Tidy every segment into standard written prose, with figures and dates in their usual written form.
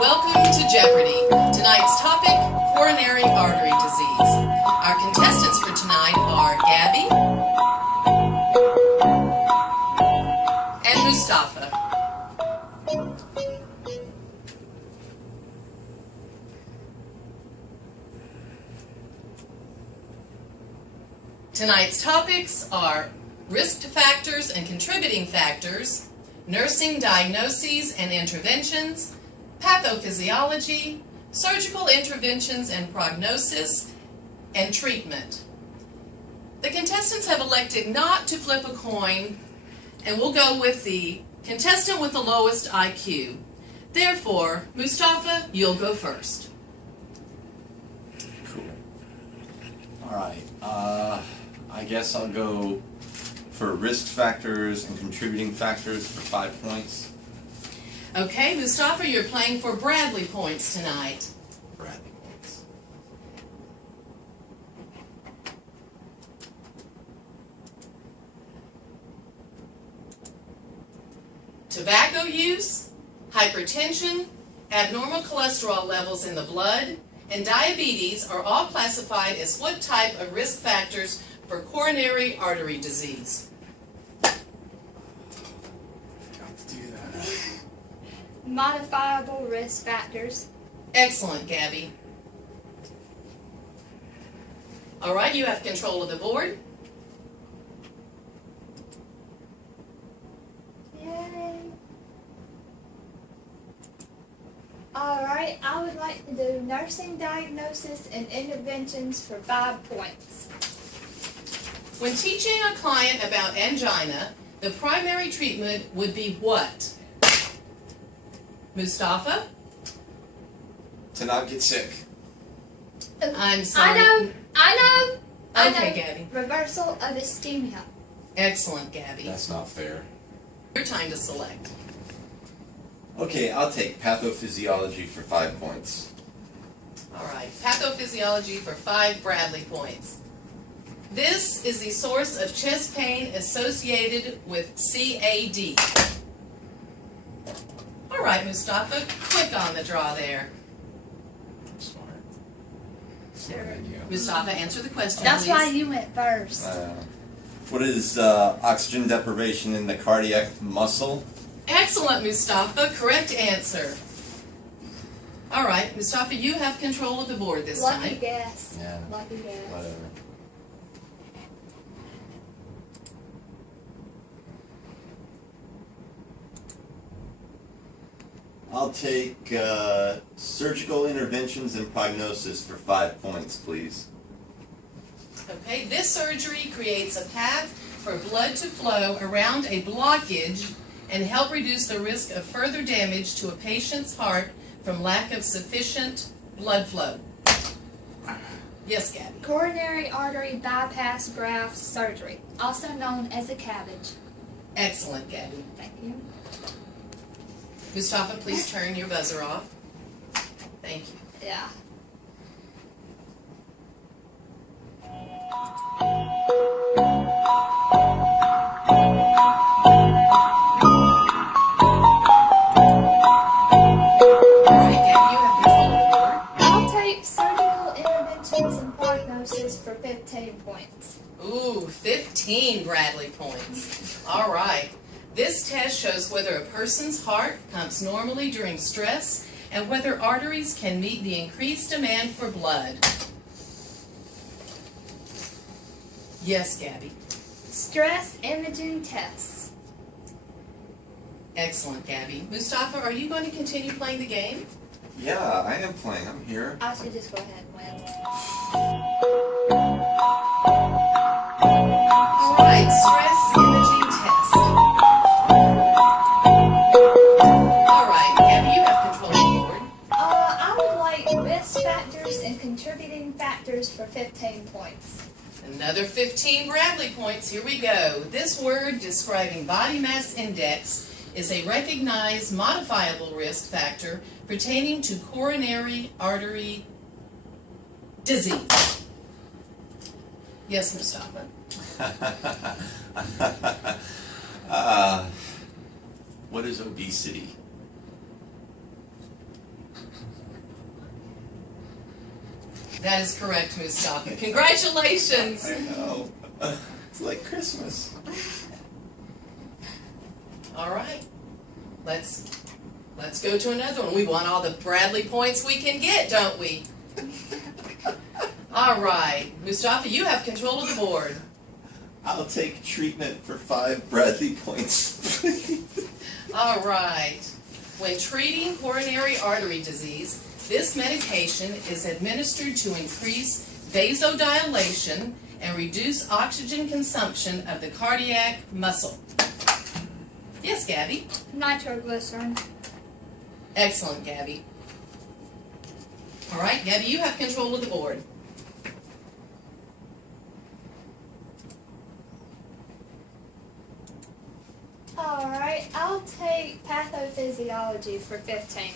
Welcome to Jeopardy! Tonight's topic, coronary artery disease. Our contestants for tonight are Gabby and Mustafa. Tonight's topics are risk factors and contributing factors, nursing diagnoses and interventions, pathophysiology, surgical interventions and prognosis, and treatment. The contestants have elected not to flip a coin, and we'll go with the contestant with the lowest IQ. Therefore, Mustafa, you'll go first. Cool. All right. I guess I'll go for risk factors and contributing factors for 5 points. Okay, Mustafa, you're playing for Bradley points tonight. Bradley points. Tobacco use, hypertension, abnormal cholesterol levels in the blood, and diabetes are all classified as what type of risk factors for coronary artery disease? Got to do that. Modifiable risk factors. Excellent, Gabby. All right, you have control of the board. Yay. Alright, I would like to do nursing diagnosis and interventions for 5 points. When teaching a client about angina, the primary treatment would be what? Mustafa? To not get sick. I'm sorry. I know. Okay, Gabby. Reversal of ischemia. Excellent, Gabby. That's not fair. Your time to select. Okay, I'll take pathophysiology for 5 points. All right, pathophysiology for 5 Bradley points. This is the source of chest pain associated with CAD. All right, Mustafa, quick on the draw there. Smart. Sure. Mustafa, answer the question, That's please. why you went first. What is oxygen deprivation in the cardiac muscle? Excellent, Mustafa. Correct answer. All right, Mustafa, you have control of the board this Lucky time. guess. Yeah. Lucky guess. Whatever. I'll take surgical interventions and prognosis for 5 points, please. Okay, this surgery creates a path for blood to flow around a blockage and help reduce the risk of further damage to a patient's heart from lack of sufficient blood flow. Yes, Gabby. Coronary artery bypass graft surgery, also known as a cabbage. Excellent, Gabby. Thank you. Mustafa, please turn your buzzer off. Thank you. Yeah. All right, Gabby, you have control of the board. I'll take surgical interventions and prognosis for 15 points. Ooh, 15 Bradley points. All right. This test shows whether a person's heart pumps normally during stress and whether arteries can meet the increased demand for blood. Yes, Gabby. Stress imaging tests. Excellent, Gabby. Mustafa, are you going to continue playing the game? Yeah, I am playing. I'm here. I should just go ahead and win. All right, stress imaging test. All right, Gabby, you have control of the board. I would like risk factors and contributing factors for 15 points. Another 15 Bradley points. Here we go. This word describing body mass index is a recognized modifiable risk factor pertaining to coronary artery disease. Yes, Mustafa. What is obesity? That is correct, Mustafa. Congratulations. I know. It's like Christmas. All right. Let's go to another one. We want all the Bradley points we can get, don't we? All right. Mustafa, you have control of the board. I'll take treatment for 5 Bradley points. All right. When treating coronary artery disease, this medication is administered to increase vasodilation and reduce oxygen consumption of the cardiac muscle. Yes, Gabby? Nitroglycerin. Excellent, Gabby. All right, Gabby, you have control of the board. Alright, I'll take pathophysiology for 15.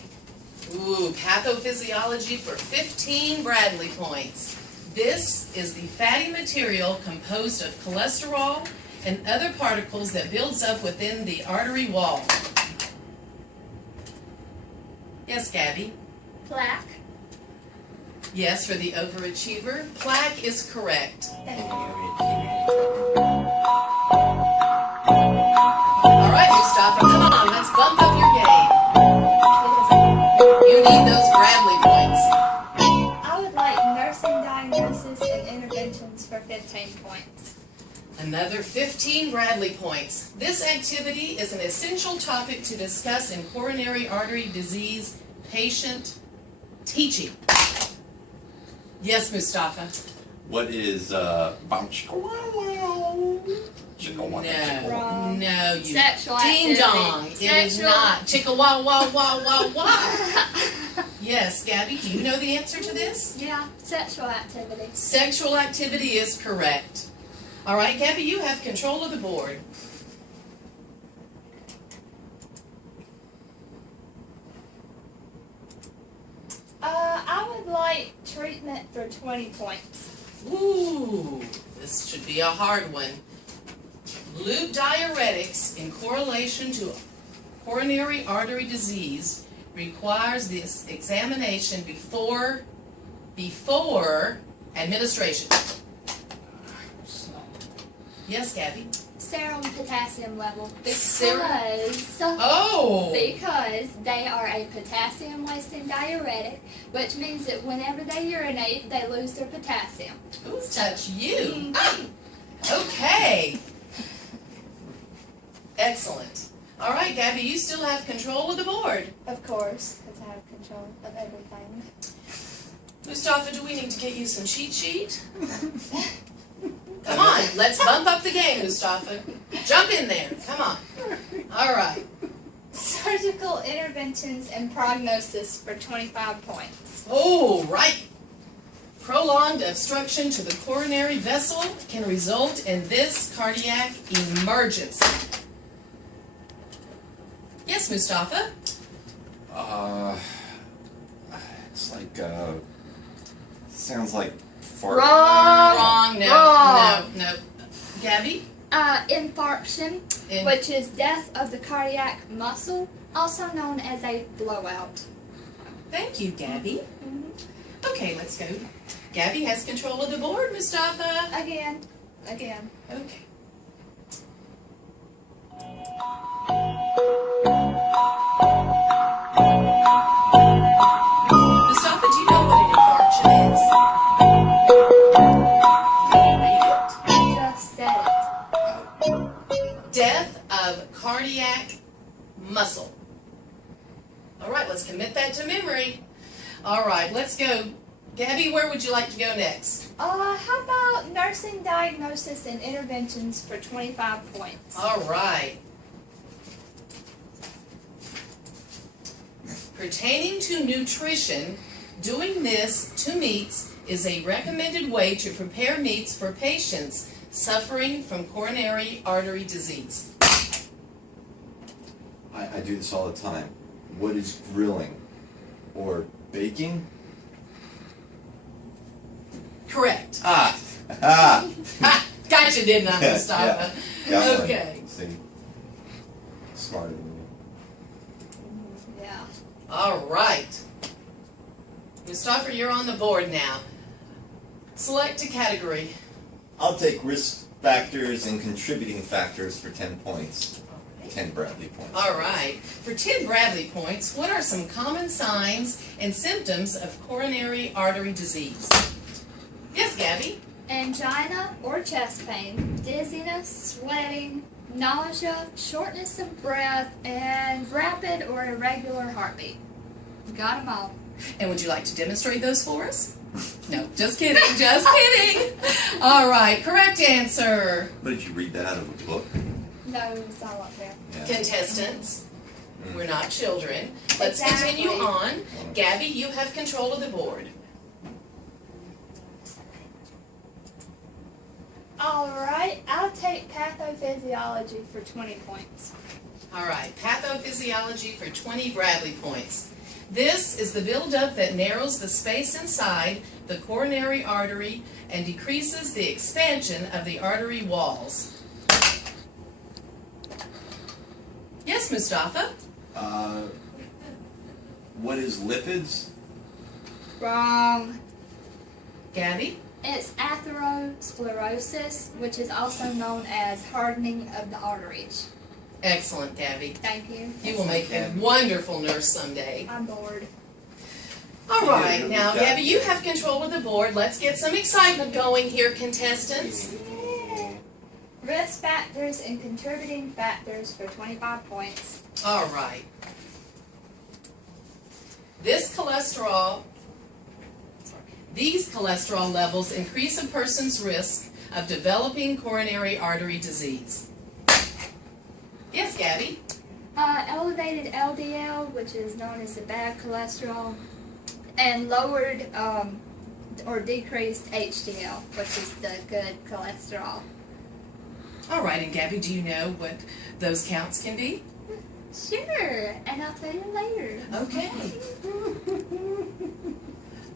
Ooh, pathophysiology for 15 Bradley points. This is the fatty material composed of cholesterol and other particles that builds up within the artery wall. Yes, Gabby? Plaque. Yes, for the overachiever. Plaque is correct. All right, Mustafa, come on, let's bump up your game. You need those Bradley points. I would like nursing diagnosis and interventions for 15 points. Another 15 Bradley points. This activity is an essential topic to discuss in coronary artery disease patient teaching. Yes, Mustafa. What is Wrong. No, you Sexual ding activity. dong. It is not. Chicka wow wow wow wow wow. Yes, Gabby, do you know the answer to this? Yeah, sexual activity. Sexual activity is correct. All right, Gabby, you have control of the board. I would like treatment for 20 points. Ooh, this should be a hard one. Loop diuretics in correlation to coronary artery disease requires this examination before administration. Yes, Gabby? Serum potassium level. Serum- Because Oh! Because they are a potassium wasting diuretic, which means that whenever they urinate, they lose their potassium. Ooh, touch you. Ah, okay. Excellent. All right, Gabby, you still have control of the board. Of course, because I have control of everything. Mustafa, do we need to get you some cheat sheet? Come on, let's bump up the game, Mustafa. Jump in there. Come on. All right. Surgical interventions and prognosis for 25 points. Oh, right. Prolonged obstruction to the coronary vessel can result in this cardiac emergency. Yes, Mustafa? It's like, sounds like fart. Wrong. No. Wrong. No. Gabby? Infarction, In- which is death of the cardiac muscle, also known as a blowout. Thank you, Gabby. Okay, let's go. Gabby has control of the board, Mustafa. Again. Okay. Mustafa, do you know what an infarction is? Can you read I just said it. it? Death of cardiac muscle. All right, let's commit that to memory. All right, let's go. Gabby, where would you like to go next? How about nursing diagnosis and interventions for 25 points? All right. Pertaining to nutrition, doing this to meats is a recommended way to prepare meats for patients suffering from coronary artery disease. I do this all the time. What is grilling? Or baking? Correct. Ah! Ha! Gotcha, didn't I, Mustafa? Got one. Okay. See? Smarter than me. Yeah. All right. Mustafa, you're on the board now. Select a category. I'll take risk factors and contributing factors for 10 points. 10 Bradley points. All right. For 10 Bradley points, what are some common signs and symptoms of coronary artery disease? Yes, Gabby? Angina or chest pain, dizziness, sweating, nausea, shortness of breath, and rapid or irregular heartbeat. Got them all. And would you like to demonstrate those for us? No, just kidding, just kidding. All right, correct answer. What, did you read that out of a book? No, it's all up there. Yeah. Contestants, we're not children. Let's Exactly. continue on. Gabby, you have control of the board. Alright, I'll take pathophysiology for 20 points. All right, pathophysiology for 20 Bradley points. This is the buildup that narrows the space inside the coronary artery and decreases the expansion of the artery walls. Yes, Mustafa? What is lipids? Wrong. Gabby? It's atherosclerosis, which is also known as hardening of the arteries. Excellent, Gabby. Thank you. You will make a wonderful nurse someday. I'm bored. All right, now, Yeah. Gabby, you have control of the board. Let's get some excitement going here, contestants. Risk factors and contributing factors for 25 points. All right. These cholesterol levels increase a person's risk of developing coronary artery disease. Yes, Gabby? Elevated LDL, which is known as the bad cholesterol, and lowered or decreased HDL, which is the good cholesterol. All right, and Gabby, do you know what those counts can be? Sure, and I'll tell you later. Okay.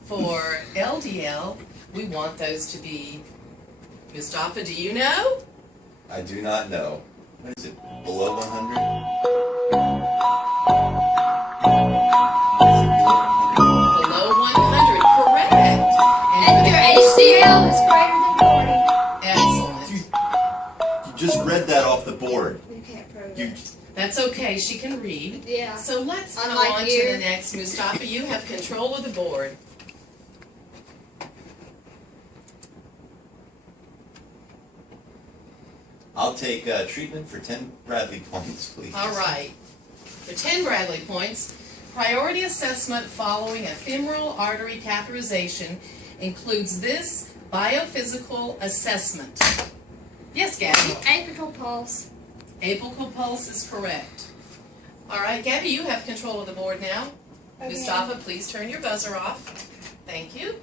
For LDL, we want those to be, Mustafa, do you know? I do not know. What is it? Below 100? Below 100, correct. And your HDL is greater than 40. Excellent. You just read that off the board. You can't prove You, it. That's okay, she can read. Yeah. So let's go Unlike on to you. the next. Mustafa, you have control of the board. I'll take treatment for 10 Bradley points, please. All right. For 10 Bradley points, priority assessment following a femoral artery catheterization includes this biophysical assessment. Yes, Gabby? Apical pulse. Apical pulse is correct. All right, Gabby, you have control of the board now. Okay. Mustafa, please turn your buzzer off. Thank you.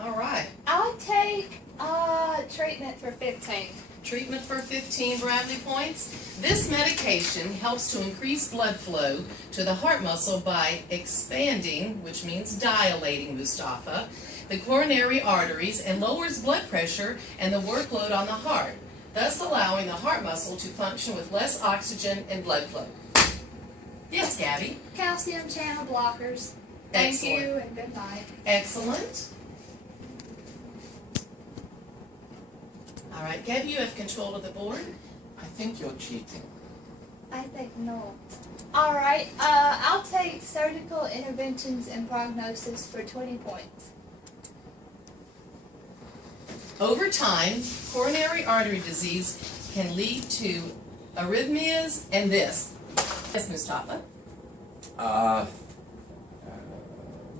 All right. I'll take treatment for 15. Treatment for 15 Bradley points. This medication helps to increase blood flow to the heart muscle by expanding, which means dilating, Mustafa, the coronary arteries and lowers blood pressure and the workload on the heart, thus allowing the heart muscle to function with less oxygen and blood flow. Yes, Gabby? Calcium channel blockers. Thank Excellent. you and good night. Excellent. All right, Gabby, you have control of the board. I think you're cheating. I think not. Alright, I'll take surgical interventions and prognosis for 20 points. Over time, coronary artery disease can lead to arrhythmias and this. Yes, Mustafa?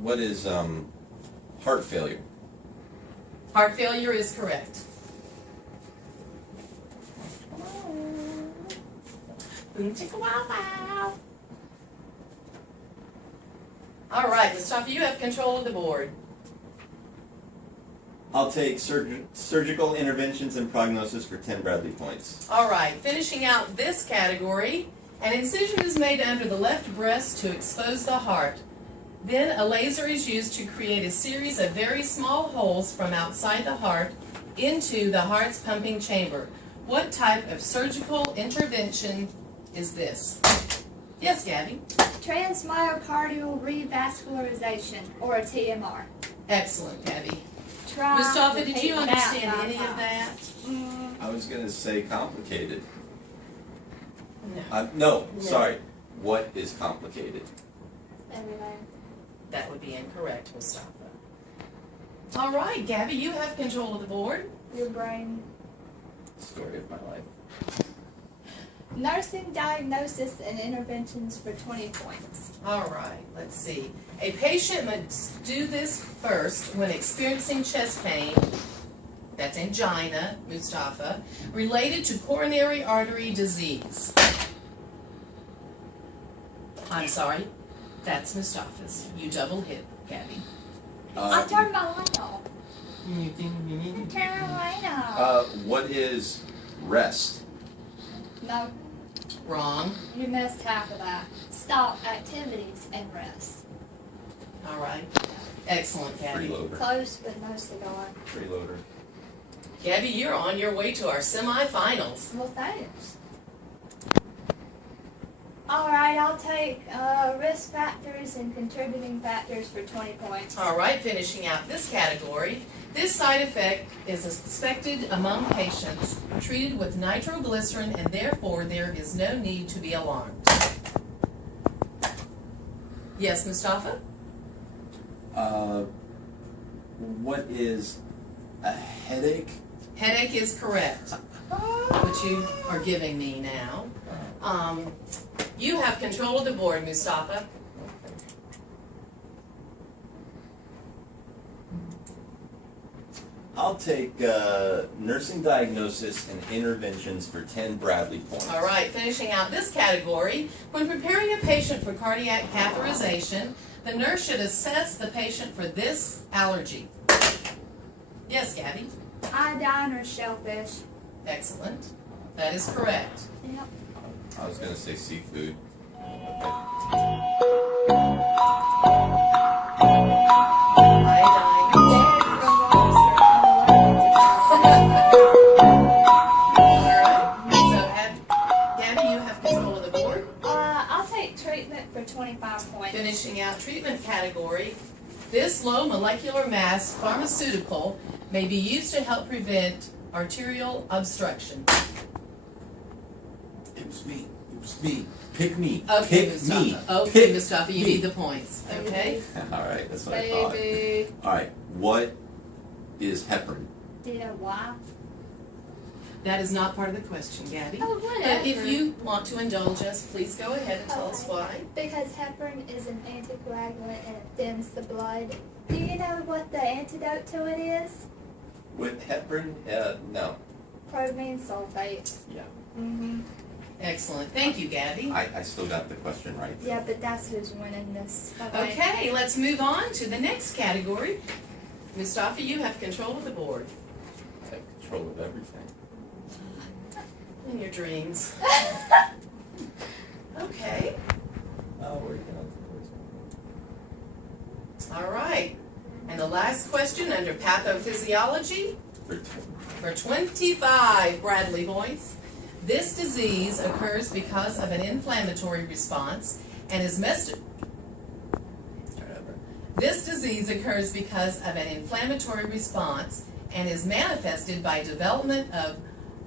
What is heart failure? Heart failure is correct. Boom, chicka, wow, wow. All right, Mustafa, you have control of the board. I'll take surgical interventions and prognosis for 10 Bradley points. All right, finishing out this category, an incision is made under the left breast to expose the heart. Then a laser is used to create a series of very small holes from outside the heart into the heart's pumping chamber. What type of surgical intervention is this? Yes, Gabby? Transmyocardial revascularization, or a TMR. Excellent, Gabby. Try Mustafa, did you repeating that understand 5 any of that? times. I was gonna say complicated. No. No, No. sorry. What is complicated? Everything. That would be incorrect, Mustafa. All right, Gabby, you have control of the board. Your brain. Story of my life. Nursing diagnosis and interventions for 20 points. All right, let's see. A patient must do this first when experiencing chest pain, that's angina, Mustafa, related to coronary artery disease. I'm sorry, that's Mustafa's. You double hit, Gabby. I turned my light off. I turned my light off. What is rest? No, Wrong. you missed half of that. Stop activities and rest. All right. Excellent, Gabby. Freeloader. Close, but no cigar. Freeloader. Gabby, you're on your way to our semifinals. Well, thanks. Alright, I'll take risk factors and contributing factors for 20 points. All right, finishing out this category. This side effect is expected among patients treated with nitroglycerin, and therefore there is no need to be alarmed. Yes, Mustafa? What is a headache? Headache is correct, which you are giving me now. You have control of the board, Mustafa. I'll take nursing diagnosis and interventions for 10 Bradley points. All right, finishing out this category. When preparing a patient for cardiac catheterization, the nurse should assess the patient for this allergy. Yes, Gabby? Iodine or shellfish. Excellent. That is correct. Yep. I was going to say seafood. Iodine. Dead from lobster. I'm allergic to All right. So, Gabby, you have control of the board. I'll take treatment for 25 points. Finishing out treatment category. This low molecular mass pharmaceutical may be used to help prevent arterial obstruction. It was me. It was me. Pick me. Okay, Pick Mustafa. me. Okay, Pick Mustafa, you me. need the points. Okay? All right, that's what I thought. Baby. All right, what is heparin? D-O-Y. That is not part of the question, Gabby. Oh, whatever. But if you want to indulge us, please go ahead and tell us Okay. why. Because heparin is an anticoagulant and it thins the blood. Do you know what the antidote to it is? With heparin? No. Promine sulfate. Yeah. Mm-hmm. Excellent. Thank you, Gabby. I still got the question right. Yeah, but that's who's winning this. Okay, let's move on to the next category. Mustafa, you have control of the board. I have control of everything. In your dreams. Okay. Oh, we're going All right. And the last question under pathophysiology for 25 Bradley points. This disease occurs because of an inflammatory response and is This disease occurs because of an inflammatory response and is manifested by development of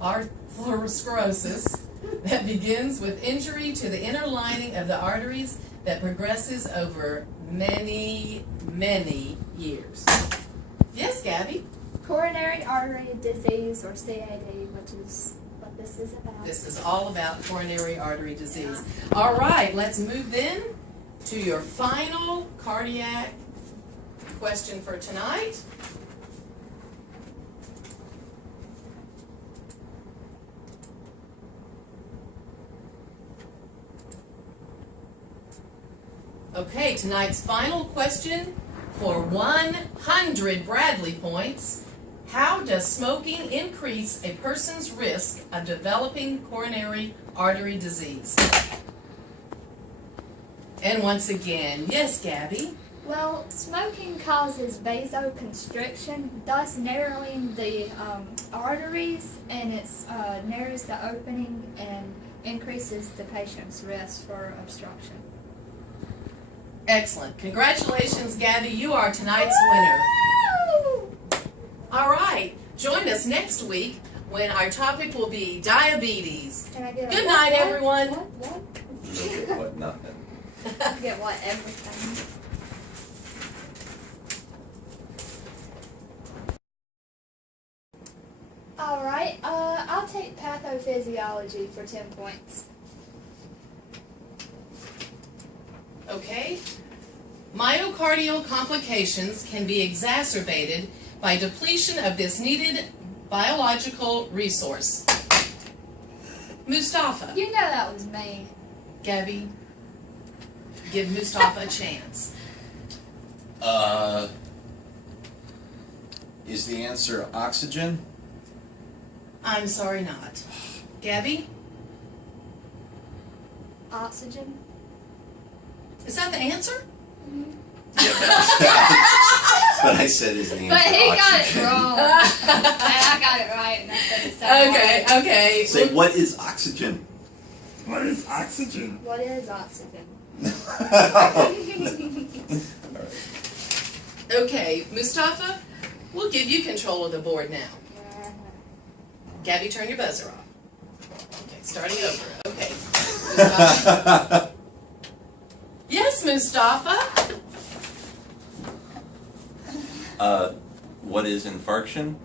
atherosclerosis that begins with injury to the inner lining of the arteries that progresses over many, many years. Yes, Gabby? Coronary artery disease, or CAD, which is what this is about. This is all about coronary artery disease. All right, let's move then to your final cardiac question for tonight. Okay, tonight's final question for 100 Bradley points. How does smoking increase a person's risk of developing coronary artery disease? And once again, yes, Gabby? Well, smoking causes vasoconstriction, thus narrowing the arteries, and it narrows the opening and increases the patient's risk for obstruction. Excellent. Congratulations, Gabby. You are tonight's winner. All right. Join us next week when our topic will be diabetes. Can I get a Good what, night, what, everyone. What? What, nothing. Get what? Everything. Alright, I'll take pathophysiology for 10 points. Okay. Myocardial complications can be exacerbated by depletion of this needed biological resource. Mustafa. You know that was me. Gabby, give Mustafa a chance. Is the answer oxygen? I'm sorry, not. Gabby, Oxygen. is that the answer? Yeah, but I said is the answer But he got it oxygen. wrong. And I got it right, and I said the same Okay, word. okay. Say, what is oxygen? What is oxygen? What is oxygen? Okay, Mustafa, we'll give you control of the board now. Gabby, turn your buzzer off. Okay, starting over. Okay. Mustafa. Yes, Mustafa. What is infarction?